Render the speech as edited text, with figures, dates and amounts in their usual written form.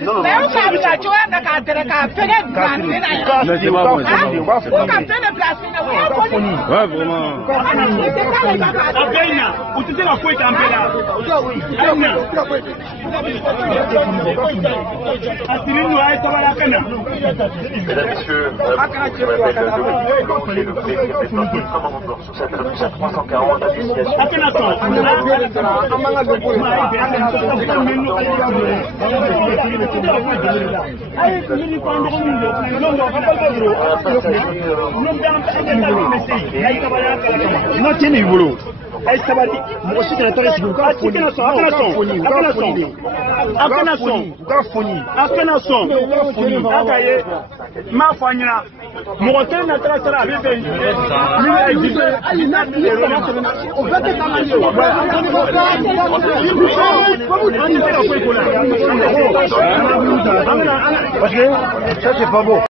Mais où ça vous a tué dans la terre, qu'à faire des grandes Mesdames, messieurs, je m'appelle Dominique Blanc, j'ai le prix qui est sorti comme encore sur cette rue 340 à destination. Parce que ça c'est pas bon.